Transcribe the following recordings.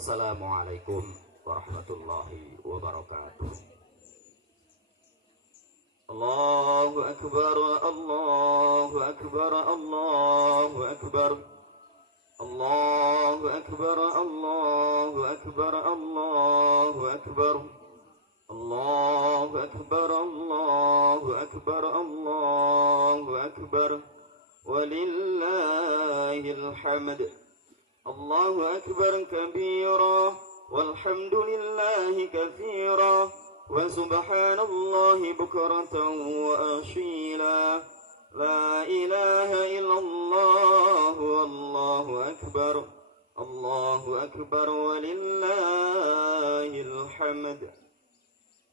Assalamualaikum warahmatullahi wabarakatuh. Allahu akbar, Allahu akbar, Allahu akbar. Allahu akbar, Allahu akbar, Allahu akbar. Allahu akbar, Allahu akbar, Allahu akbar. Walillahil hamd. Allahu akbar kabira walhamdulillahi katsira wa subhanallahi bukratan wa asila. La ilaha illallah wallahu akbar. Allahu akbar walillahil hamd.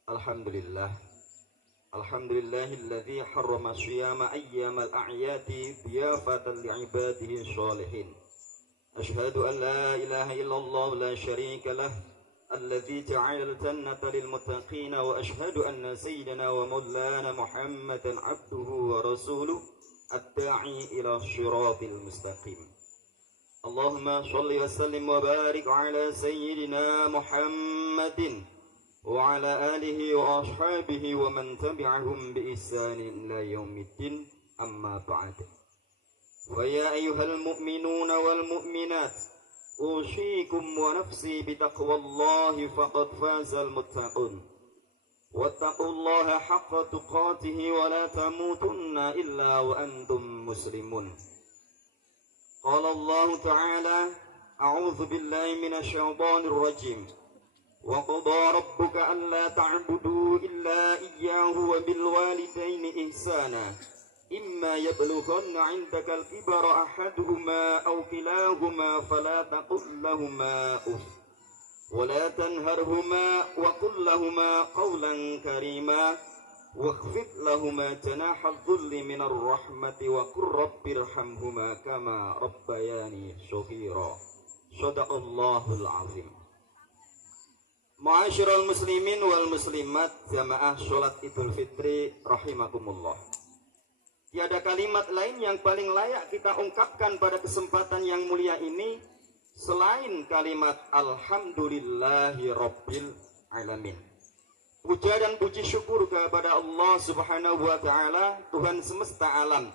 Alhamdulillah. Alhamdulillahilladzi harrama syiyama ayyamal a'yati dhiyafatan li'ibadihi sholihin. Ashhadu an la ilaha illallah la syarika lah الذي جعل الجنة للمتقين وأشهد أن سيدنا ومولانا محمدا عبده ورسوله الداعي إلى الصراط المستقيم. اللهم صل وسلم وبارك على سيدنا محمد وعلى آله وأصحابه ومن تبعهم بإحسان إلى يوم الدين. أما بعد، فيا أيها المؤمنون والمؤمنات، أوصيكم ونفسي بتقوى الله فقد فاز المتقون. واتقوا الله حق تقاته ولا تموتن إلا وأنتم مسلمون. قال الله تعالى: أعوذ بالله من الشيطان الرجيم. وقضى ربك ألا تعبدوا إلا إياه وبالوالدين إحسانا إما يبلغن عندك الكبر أحدهما أو كلاهما فلا تقل لهما أف ولا تنهرهما وقل لهما قولا كريما واخفض لهما جناح الذل من الرحمة وقل رب ارحمهما كما ربياني صغيرا. صدق الله العظيم. Ma'asyiral muslimin wal muslimat, jamaah sholat Idul Fitri rahimakumullah. Tiada kalimat lain yang paling layak kita ungkapkan pada kesempatan yang mulia ini selain kalimat Alhamdulillahi Rabbil Alamin. Puja dan puji syukur kepada Allah Subhanahu wa Ta'ala, Tuhan semesta alam,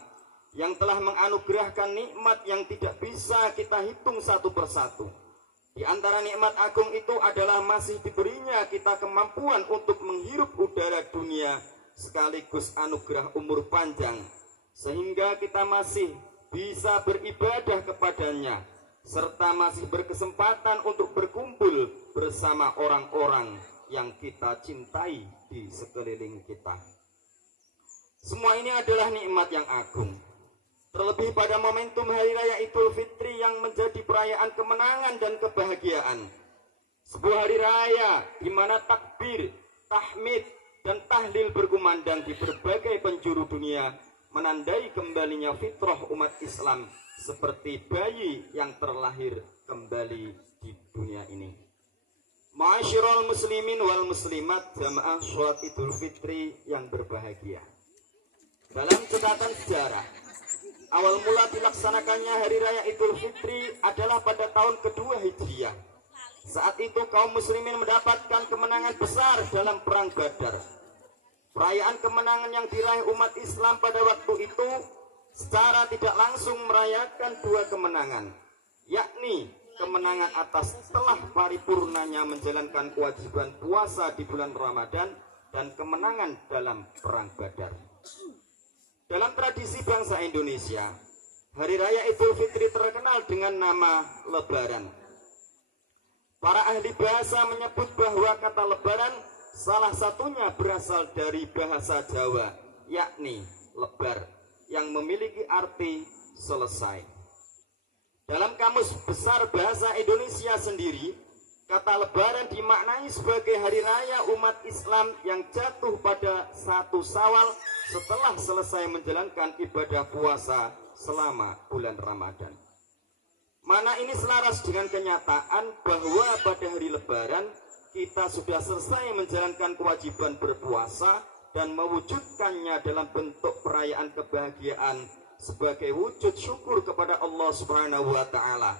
yang telah menganugerahkan nikmat yang tidak bisa kita hitung satu persatu. Di antara nikmat agung itu adalah masih diberinya kita kemampuan untuk menghirup udara dunia sekaligus anugerah umur panjang, sehingga kita masih bisa beribadah kepadanya serta masih berkesempatan untuk berkumpul bersama orang-orang yang kita cintai di sekeliling kita. Semua ini adalah nikmat yang agung. Terlebih pada momentum Hari Raya Idul Fitri yang menjadi perayaan kemenangan dan kebahagiaan. Sebuah hari raya di mana takbir, tahmid, dan tahlil berkumandang di berbagai penjuru dunia, menandai kembalinya fitrah umat Islam seperti bayi yang terlahir kembali di dunia ini. Ma'asyiral muslimin wal muslimat, jamaah sholat Idul Fitri yang berbahagia. Dalam catatan sejarah, awal mula dilaksanakannya Hari Raya Idul Fitri adalah pada tahun kedua Hijriah. Saat itu kaum muslimin mendapatkan kemenangan besar dalam Perang Badar. Perayaan kemenangan yang diraih umat Islam pada waktu itu secara tidak langsung merayakan dua kemenangan, yakni kemenangan atas setelah paripurnanya menjalankan kewajiban puasa di bulan Ramadan dan kemenangan dalam Perang Badar. Dalam tradisi bangsa Indonesia, Hari Raya Idul Fitri terkenal dengan nama Lebaran. Para ahli bahasa menyebut bahwa kata Lebaran salah satunya berasal dari bahasa Jawa, yakni lebar, yang memiliki arti selesai. Dalam Kamus Besar Bahasa Indonesia sendiri, kata Lebaran dimaknai sebagai hari raya umat Islam yang jatuh pada 1 Syawal setelah selesai menjalankan ibadah puasa selama bulan Ramadan. Mana ini selaras dengan kenyataan bahwa pada hari Lebaran kita sudah selesai menjalankan kewajiban berpuasa dan mewujudkannya dalam bentuk perayaan kebahagiaan sebagai wujud syukur kepada Allah Subhanahu wa Ta'ala.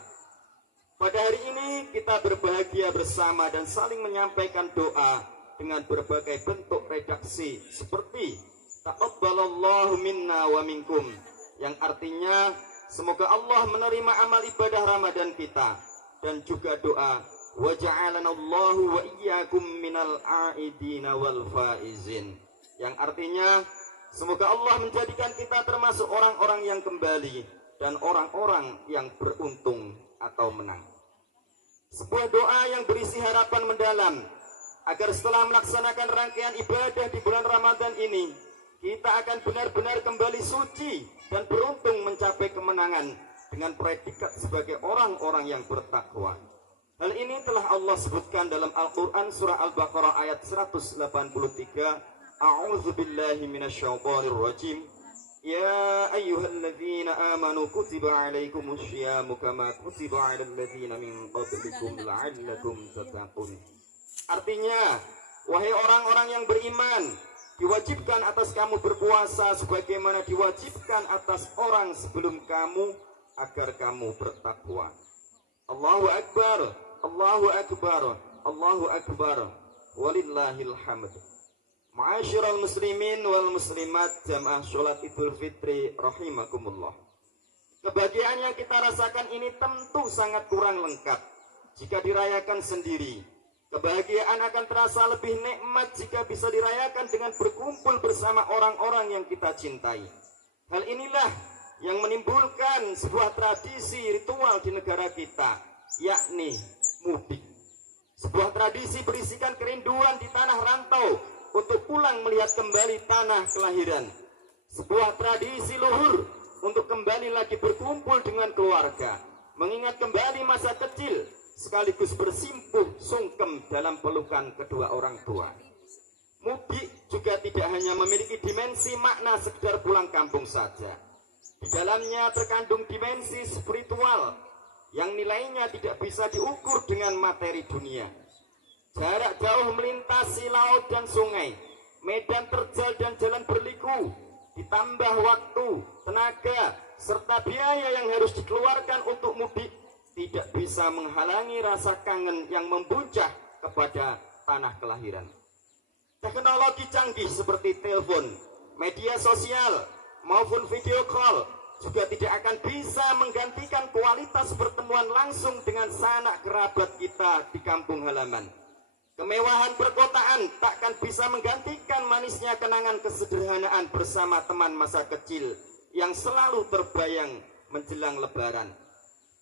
Pada hari ini kita berbahagia bersama dan saling menyampaikan doa dengan berbagai bentuk redaksi seperti taqabbalallahu minna wa minkum, yang artinya semoga Allah menerima amal ibadah Ramadan kita, dan juga doa wa ja'alanallahu wa iyyakum minal a'idina wal faizin, yang artinya semoga Allah menjadikan kita termasuk orang-orang yang kembali dan orang-orang yang beruntung atau menang. Sebuah doa yang berisi harapan mendalam agar setelah melaksanakan rangkaian ibadah di bulan Ramadan ini, kita akan benar-benar kembali suci dan beruntung mencapai kemenangan dengan predikat sebagai orang-orang yang bertakwa. Hal ini telah Allah sebutkan dalam Al-Quran surah Al-Baqarah ayat 183. A'udzubillahi minasyaitonir rajim. Ya ayyuhalladzina amanu kutiba alaikumus syiyamu kama kutiba alal ladzina min qablikum la'allakum tattaqun. Artinya, wahai orang-orang yang beriman, diwajibkan atas kamu berpuasa sebagaimana diwajibkan atas orang sebelum kamu agar kamu bertakwa. Allahu akbar, Allahu akbar, Allahu akbar, walillahil hamd. Ma'asyiral muslimin wal muslimat jamaah sholat Idul Fitri rahimakumullah. Kebahagiaan yang kita rasakan ini tentu sangat kurang lengkap jika dirayakan sendiri. Kebahagiaan akan terasa lebih nikmat jika bisa dirayakan dengan berkumpul bersama orang-orang yang kita cintai. Hal inilah yang menimbulkan sebuah tradisi ritual di negara kita, yakni mudik. Sebuah tradisi berisikan kerinduan di tanah rantau untuk pulang melihat kembali tanah kelahiran. Sebuah tradisi luhur untuk kembali lagi berkumpul dengan keluarga, mengingat kembali masa kecil, sekaligus bersimpuh sungkem dalam pelukan kedua orang tua. Mudik juga tidak hanya memiliki dimensi makna sekedar pulang kampung saja. Di dalamnya terkandung dimensi spiritual yang nilainya tidak bisa diukur dengan materi dunia. Jarak jauh melintasi laut dan sungai, medan terjal dan jalan berliku, ditambah waktu, tenaga, serta biaya yang harus dikeluarkan untuk mudik, tidak bisa menghalangi rasa kangen yang membuncah kepada tanah kelahiran. Teknologi canggih seperti telepon, media sosial, maupun video call juga tidak akan bisa menggantikan kualitas pertemuan langsung dengan sanak kerabat kita di kampung halaman. Kemewahan perkotaan takkan bisa menggantikan manisnya kenangan kesederhanaan bersama teman masa kecil yang selalu terbayang menjelang lebaran.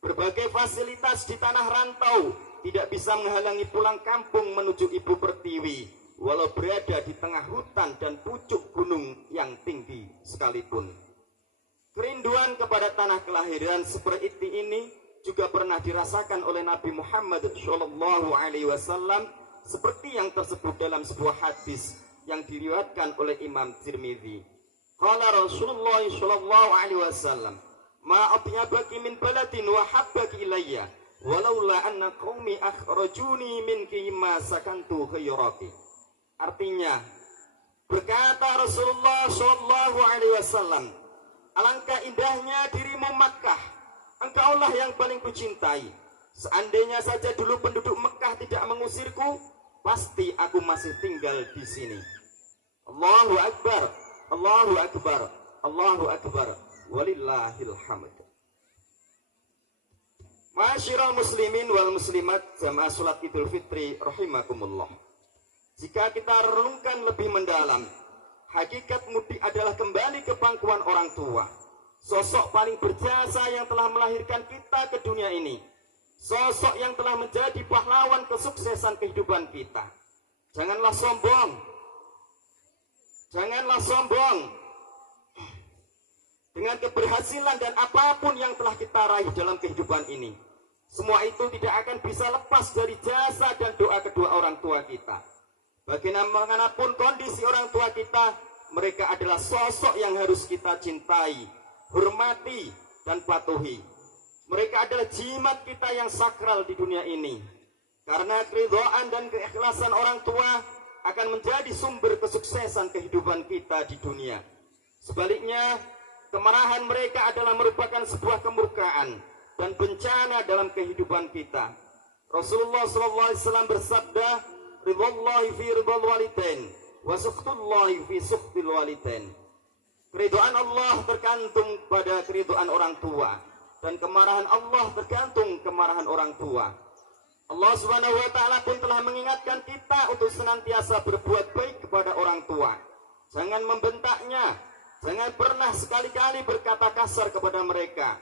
Berbagai fasilitas di tanah rantau tidak bisa menghalangi pulang kampung menuju ibu pertiwi, walau berada di tengah hutan dan pucuk gunung yang tinggi sekalipun. Kerinduan kepada tanah kelahiran seperti ini juga pernah dirasakan oleh Nabi Muhammad SAW, seperti yang tersebut dalam sebuah hadis yang diriwayatkan oleh Imam Tirmidzi. Qala Rasulullah sallallahu alaihi wasallam, "Ma atyabaki min baladin wa habbaki ilayya, walaula anna qaumi akhrajuni minki ma sakantu khayraki." Artinya, berkata Rasulullah sallallahu alaihi wasallam, alangkah indahnya dirimu Makkah, engkaulah yang paling kucintai. Seandainya saja dulu penduduk Mekah tidak mengusirku, pasti aku masih tinggal di sini. Allahu Akbar, Allahu Akbar, Allahu Akbar, walillahil hamd. Ma'asyiral muslimin wal muslimat jamaah salat Idul Fitri rahimakumullah. Jika kita renungkan lebih mendalam, hakikat mudik adalah kembali ke pangkuan orang tua, sosok paling berjasa yang telah melahirkan kita ke dunia ini, sosok yang telah menjadi pahlawan kesuksesan kehidupan kita. Janganlah sombong, janganlah sombong dengan keberhasilan dan apapun yang telah kita raih dalam kehidupan ini. Semua itu tidak akan bisa lepas dari jasa dan doa kedua orang tua kita. Bagaimanapun kondisi orang tua kita, mereka adalah sosok yang harus kita cintai, hormati, dan patuhi. Mereka adalah jimat kita yang sakral di dunia ini. Karena keridhaan dan keikhlasan orang tua akan menjadi sumber kesuksesan kehidupan kita di dunia. Sebaliknya, kemarahan mereka adalah merupakan sebuah kemurkaan, dan bencana dalam kehidupan kita. Rasulullah SAW bersabda, ridwallahi fi ridwal walidain wa sukhtullahi fi sukhtil walidain. Keridhaan Allah tergantung pada keridhaan orang tua, dan kemarahan Allah tergantung kemarahan orang tua. Allah Subhanahu wa taala pun telah mengingatkan kita untuk senantiasa berbuat baik kepada orang tua. Jangan membentaknya, jangan pernah sekali-kali berkata kasar kepada mereka.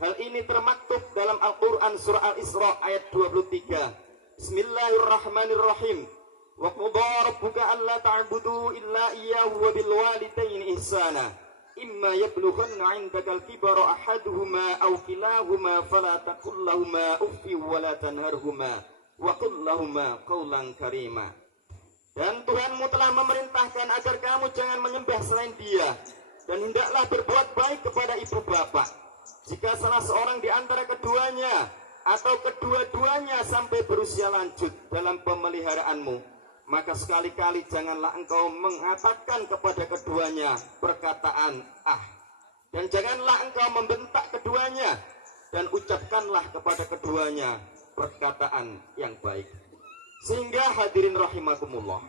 Hal ini termaktub dalam Al-Quran surah Al-Isra ayat 23. Bismillahirrahmanirrahim. Wa qadha rabbuka alla ta'budu illa iyyahu wa bil walidayni ihsana. Imma yablughanna 'indaka al-kibara ahaduhuma aw kilahuma fala taqul lahumā uffin wa la tanharhumā wa qul lahumā qawlan karīmā. Dan Tuhanmu telah memerintahkan agar kamu jangan menyembah selain Dia, dan hendaklah berbuat baik kepada ibu bapak. Jika salah seorang di antara keduanya atau kedua-duanya sampai berusia lanjut dalam pemeliharaanmu, maka sekali-kali janganlah engkau mengatakan kepada keduanya perkataan ah, dan janganlah engkau membentak keduanya, dan ucapkanlah kepada keduanya perkataan yang baik. Sehingga hadirin rahimakumullah,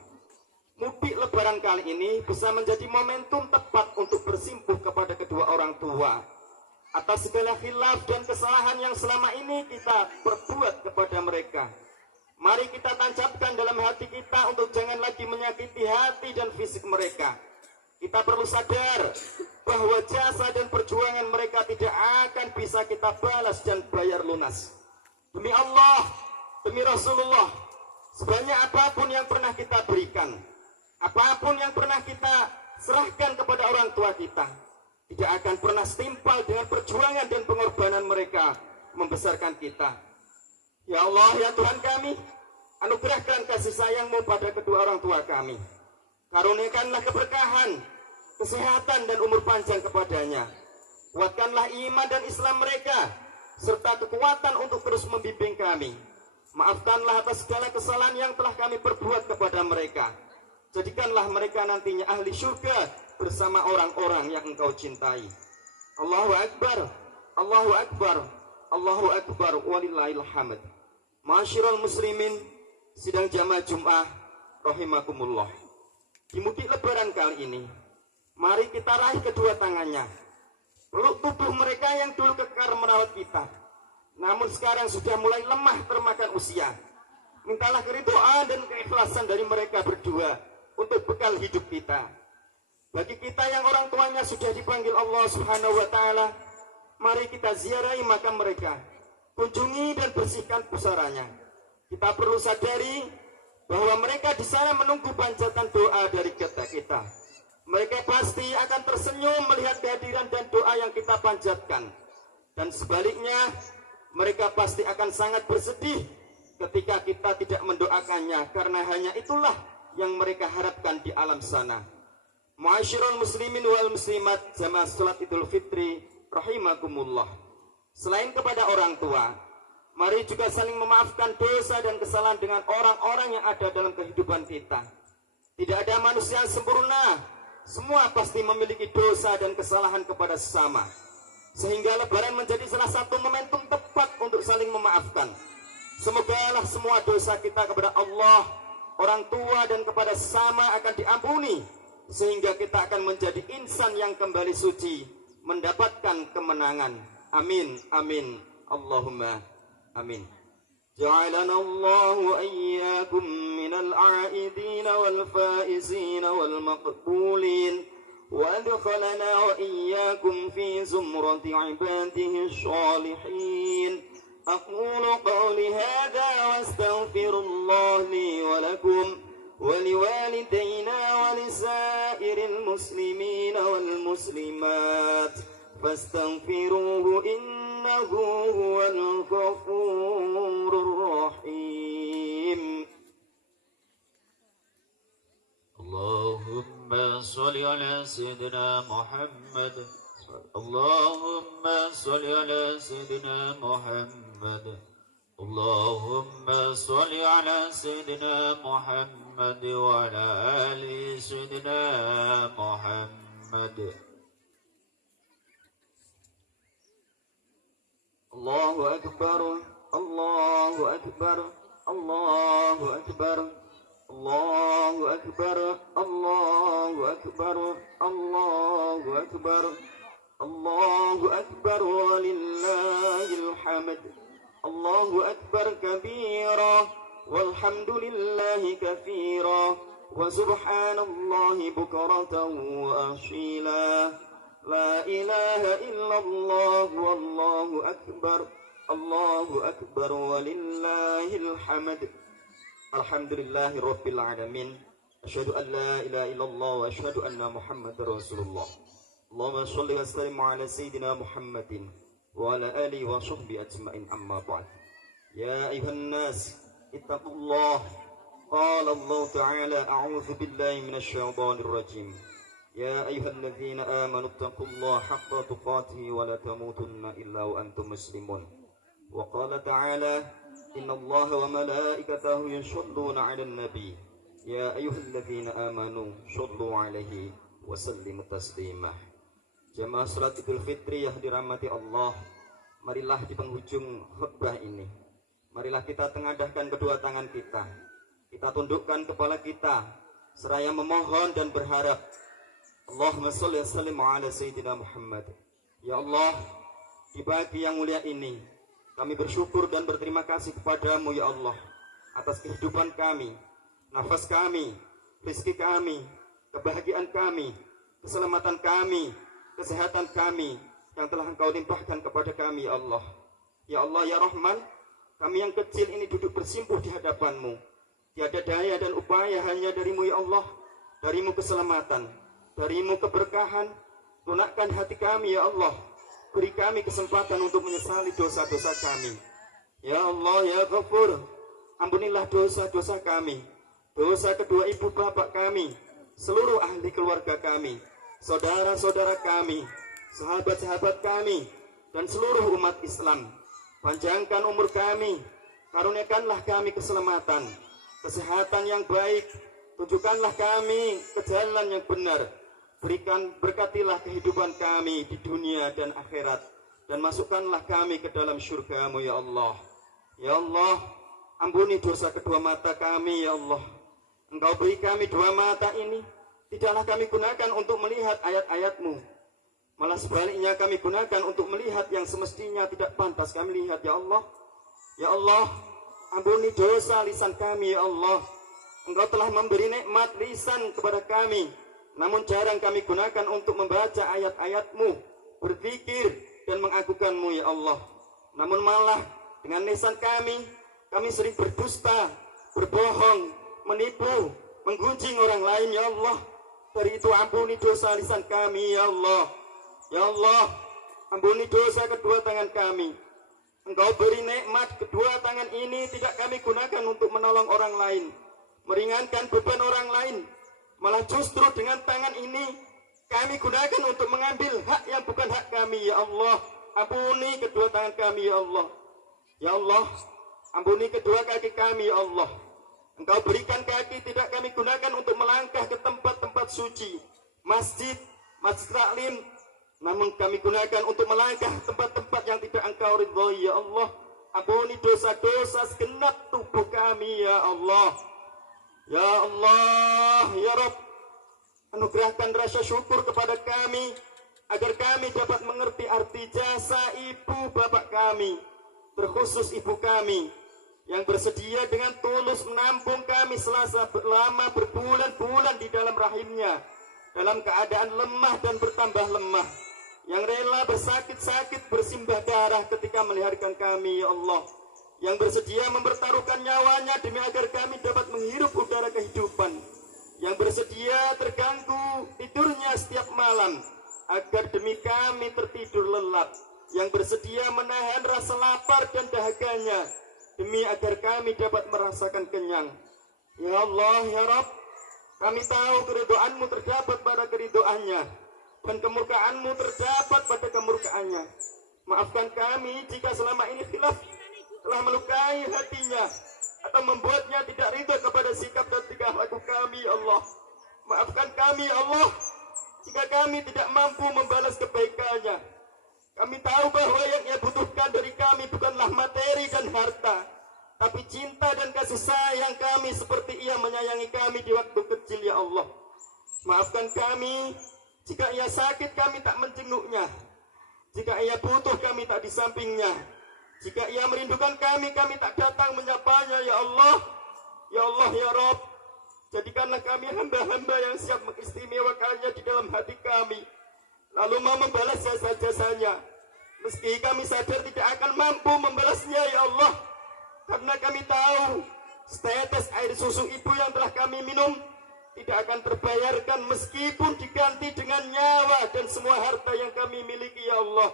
mudik lebaran kali ini bisa menjadi momentum tepat untuk bersimpuh kepada kedua orang tua atas segala khilaf dan kesalahan yang selama ini kita perbuat kepada mereka. Mari kita tancapkan dalam hati kita untuk jangan lagi menyakiti hati dan fisik mereka. Kita perlu sadar bahwa jasa dan perjuangan mereka tidak akan bisa kita balas dan bayar lunas. Demi Allah, demi Rasulullah, sebanyak apapun yang pernah kita berikan, apapun yang pernah kita serahkan kepada orang tua kita, tidak akan pernah setimpal dengan perjuangan dan pengorbanan mereka membesarkan kita. Ya Allah, ya Tuhan kami, anugerahkan kasih sayang-Mu pada kedua orang tua kami. Karuniakanlah keberkahan, kesehatan dan umur panjang kepadanya. Kuatkanlah iman dan Islam mereka, serta kekuatan untuk terus membimbing kami. Maafkanlah atas segala kesalahan yang telah kami perbuat kepada mereka. Jadikanlah mereka nantinya ahli surga bersama orang-orang yang Engkau cintai. Allahu Akbar, Allahu Akbar, Allahu Akbar, walillahil hamd. Ma'asyiral muslimin, sidang jamaah Jum'ah rahimakumullah. Di mudik lebaran kali ini, mari kita raih kedua tangannya, peluk tubuh mereka yang dulu kekar merawat kita, namun sekarang sudah mulai lemah termakan usia. Mintalah keridhaan dan keikhlasan dari mereka berdua untuk bekal hidup kita. Bagi kita yang orang tuanya sudah dipanggil Allah Subhanahu wa taala, mari kita ziarahi makam mereka, kunjungi dan bersihkan pusaranya. Kita perlu sadari bahwa mereka di sana menunggu panjatan doa dari kita. Mereka pasti akan tersenyum melihat kehadiran dan doa yang kita panjatkan. Dan sebaliknya, mereka pasti akan sangat bersedih ketika kita tidak mendoakannya, karena hanya itulah yang mereka harapkan di alam sana. Ma'asyiral muslimin wal muslimat jamaah salat Idul Fitri rahimakumullah. Selain kepada orang tua, mari juga saling memaafkan dosa dan kesalahan dengan orang-orang yang ada dalam kehidupan kita. Tidak ada manusia yang sempurna, semua pasti memiliki dosa dan kesalahan kepada sesama. Sehingga lebaran menjadi salah satu momentum tepat untuk saling memaafkan. Semogalah semua dosa kita kepada Allah, orang tua dan kepada sesama akan diampuni, sehingga kita akan menjadi insan yang kembali suci, mendapatkan kemenangan. Amin, amin, Allahumma amin. Ja'alana Allah wa iyyakum minal a'idin wal faizin wal maqbulin, wa adkhalana wa iyyakum fi zumrati ibadihi shalihin. Aqulu qawli hadha wa astaghfirullah li wa lakum ولوالدينا ولسائر المسلمين والمسلمات فاستغفروه إنه هو الغفور الرحيم. اللهم صل على سيدنا محمد. اللهم صل على سيدنا محمد. اللهم صل على سيدنا محمد وعلى آل سيدنا محمد. Allahu Akbar, Allahu Akbar, Allahu Akbar, Allahu Akbar, Allahu Akbar, Allahu Akbar, Allahu Akbar, walillahil hamd. Allahu Akbar kabira, walhamdulillahi katsira, wa subhanallahi bukratan wa asila. La ilaha illallah, wallahu akbar, Allahu akbar, walillahil hamd. Alhamdulillahi rabbil alamin. Asyhadu an la ilaha illallah wa asyhadu anna Muhammadar Rasulullah. Allahumma shalli wa sallim ala sayyidina Muhammadin wa ala alihi wa sahbihi ajma'in, amma ba'd. Ya ayuhan nas, ittaqullah. Qala Allah ta'ala, a'udzu billahi minasy syaithanir rajim. Ya ayyuhalladzina amanu ittaqullaha haqqa tuqatih wa la tamutunna illa wa antum muslimun. Wa qala ta'ala, innallaha wa malaikatahu yusholluna 'alan nabi. Ya ayyuhalladzina amanu shollu 'alaihi wa sallimu taslima. Jamaah salat Idul Fitri yang dirahmati Allah, marilah di penghujung khutbah ini, marilah kita tengadahkan kedua tangan kita, kita tundukkan kepala kita, seraya memohon dan berharap. Allahumma sholli wa sallim ala sayyidina Muhammad. Ya Allah, di pagi yang mulia ini kami bersyukur dan berterima kasih kepadamu ya Allah atas kehidupan kami, nafas kami, rezeki kami, kebahagiaan kami, keselamatan kami, kesehatan kami yang telah Engkau limpahkan kepada kami ya Allah. Ya Allah ya Rahman, kami yang kecil ini duduk bersimpuh di hadapan-Mu. Tiada daya dan upaya hanya dari-Mu ya Allah. Dari-Mu keselamatan, dari-Mu keberkahan. Lunakkan hati kami ya Allah. Beri kami kesempatan untuk menyesali dosa-dosa kami. Ya Allah ya Ghafur, ampunilah dosa-dosa kami, dosa kedua ibu bapak kami, seluruh ahli keluarga kami, saudara-saudara kami, sahabat-sahabat kami, dan seluruh umat Islam. Panjangkan umur kami, karuniakanlah kami keselamatan, kesehatan yang baik, tunjukkanlah kami ke jalan yang benar, berkatilah kehidupan kami di dunia dan akhirat, dan masukkanlah kami ke dalam syurga-Mu ya Allah. Ya Allah, ampuni dosa kedua mata kami ya Allah. Engkau beri kami dua mata ini, tidaklah kami gunakan untuk melihat ayat-ayat-Mu, malah sebaliknya kami gunakan untuk melihat yang semestinya tidak pantas kami lihat ya Allah. Ya Allah, ampuni dosa lisan kami ya Allah. Engkau telah memberi nikmat lisan kepada kami, namun jarang kami gunakan untuk membaca ayat-ayat-Mu, berzikir dan mengagungkan-Mu ya Allah. Namun malah dengan lisan kami sering berdusta, berbohong, menipu, menggunjing orang lain ya Allah. Dari itu ampuni dosa lisan kami ya Allah. Ya Allah, ampuni dosa kedua tangan kami. Engkau beri nikmat kedua tangan ini tidak kami gunakan untuk menolong orang lain, meringankan beban orang lain, malah justru dengan tangan ini kami gunakan untuk mengambil hak yang bukan hak kami ya Allah. Ampuni kedua tangan kami ya Allah. Ya Allah, ampuni kedua kaki kami ya Allah. Engkau berikan kaki tidak kami gunakan untuk melangkah ke tempat-tempat suci, masjid, masjid taklim, namun kami gunakan untuk melangkah tempat-tempat yang tidak Engkau ridhoi ya Allah. Ampuni dosa-dosa segenap tubuh kami ya Allah. Ya Allah, ya Rabb, anugerahkan rasa syukur kepada kami agar kami dapat mengerti arti jasa ibu bapak kami, terkhusus ibu kami yang bersedia dengan tulus menampung kami selama berbulan-bulan di dalam rahimnya, dalam keadaan lemah dan bertambah lemah, yang rela bersakit-sakit bersimbah darah ketika melahirkan kami ya Allah, yang bersedia mempertaruhkan nyawanya demi agar kami dapat menghirup udara kehidupan, yang bersedia terganggu tidurnya setiap malam agar demi kami tertidur lelap, yang bersedia menahan rasa lapar dan dahaganya demi agar kami dapat merasakan kenyang. Ya Allah, ya Rabb, kami tahu keridhaan-Mu terdapat pada keridhaannya dan kemurkaan-Mu terdapat pada kemurkaannya. Maafkan kami jika selama ini khilaf telah melukai hatinya atau membuatnya tidak ridha kepada sikap dan tingkah laku kami ya Allah. Maafkan kami ya Allah jika kami tidak mampu membalas kebaikannya. Kami tahu bahwa yang ia butuhkan dari kami bukanlah materi dan harta, tapi cinta dan kasih sayang kami seperti ia menyayangi kami di waktu kecil, ya Allah. Maafkan kami jika ia sakit kami tak menjenguknya, jika ia butuh kami tak di sampingnya, jika ia merindukan kami tak datang menyapanya, ya Allah. Ya Allah, ya Rabb, jadikanlah kami hamba-hamba yang siap mengistimewakannya di dalam hati kami, lalu mau membalas jasa-jasanya, meski kami sadar tidak akan mampu membalasnya, ya Allah. Karena kami tahu setetes air susu ibu yang telah kami minum tidak akan terbayarkan meskipun diganti dengan nyawa dan semua harta yang kami miliki, ya Allah.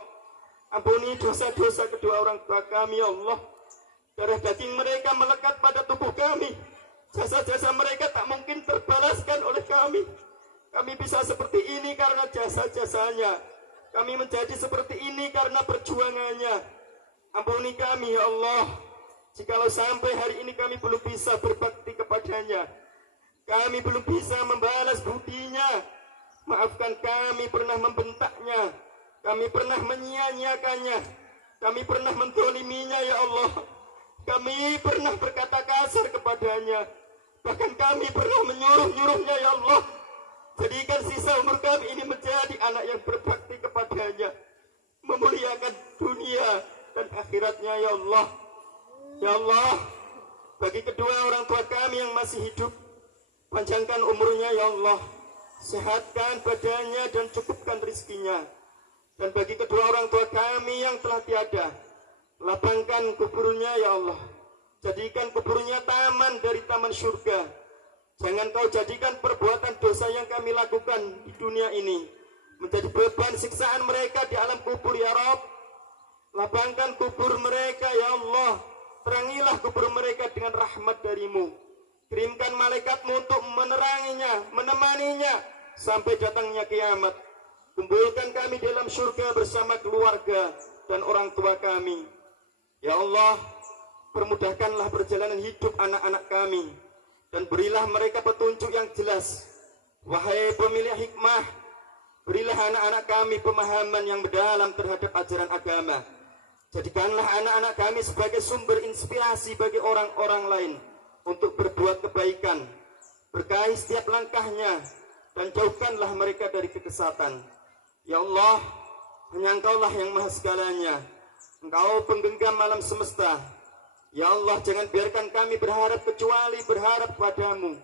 Ampuni dosa-dosa kedua orang tua kami, ya Allah. Darah daging mereka melekat pada tubuh kami. Jasa-jasa mereka tak mungkin terbalaskan oleh kami. Kami bisa seperti ini karena jasa-jasanya. Kami menjadi seperti ini karena perjuangannya. Ampuni kami, ya Allah, jikalau sampai hari ini kami belum bisa berbakti kepadanya, kami belum bisa membalas budinya. Maafkan kami pernah membentaknya, kami pernah menyia-nyiakannya, kami pernah menzaliminya, ya Allah. Kami pernah berkata kasar kepadanya, bahkan kami pernah menyuruh-nyuruhnya, ya Allah. Jadikan sisa umur kami ini menjadi anak yang berbakti kepadanya, memuliakan dunia dan akhiratnya, ya Allah. Ya Allah, bagi kedua orang tua kami yang masih hidup, panjangkan umurnya, ya Allah. Sehatkan badannya dan cukupkan rizkinya. Dan bagi kedua orang tua kami yang telah tiada, lapangkan kuburnya, ya Allah. Jadikan kuburnya taman dari taman surga. Jangan kau jadikan perbuatan dosa yang kami lakukan di dunia ini menjadi beban siksaan mereka di alam kubur, ya Rabb. Lapangkan kubur mereka, ya Allah. Terangilah kubur mereka dengan rahmat darimu. Kirimkan malaikatmu untuk meneranginya, menemaninya sampai datangnya kiamat. Kumpulkan kami dalam surga bersama keluarga dan orang tua kami. Ya Allah, permudahkanlah perjalanan hidup anak-anak kami dan berilah mereka petunjuk yang jelas. Wahai pemilik hikmah, berilah anak-anak kami pemahaman yang mendalam terhadap ajaran agama. Jadikanlah anak-anak kami sebagai sumber inspirasi bagi orang-orang lain untuk berbuat kebaikan. Berkahi setiap langkahnya dan jauhkanlah mereka dari kekesatan. Ya Allah, hanya Engkaulah yang maha segalanya. Engkau penggenggam alam semesta. Ya Allah, jangan biarkan kami berharap kecuali berharap padamu.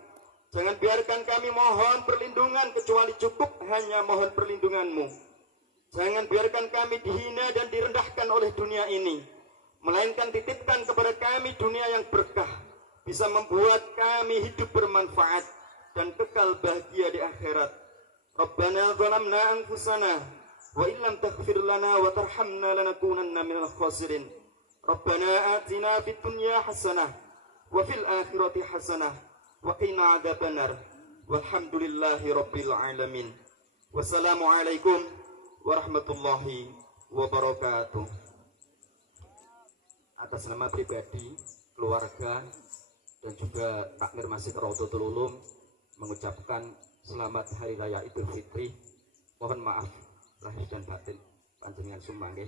Jangan biarkan kami mohon perlindungan kecuali cukup hanya mohon perlindunganmu. Jangan biarkan kami dihina dan direndahkan oleh dunia ini, melainkan titipkan kepada kami dunia yang berkah, bisa membuat kami hidup bermanfaat dan kekal bahagia di akhirat. Rabbana zalamna anfusana wa illam taghfir lana wa tarhamna lanakunanna minal khasirin. Rabbana atina fid dunya hasanah wa fil akhirati hasanah wa qina adzabannar. Walhamdulillahi rabbil alamin. Wassalamualaikum warahmatullahi wabarakatuh. Atas nama pribadi, keluarga, dan juga takmir Masjid Raudhatul Ulum mengucapkan selamat Hari Raya Idul Fitri. Mohon maaf lahir dan batin panjenengan sumangga.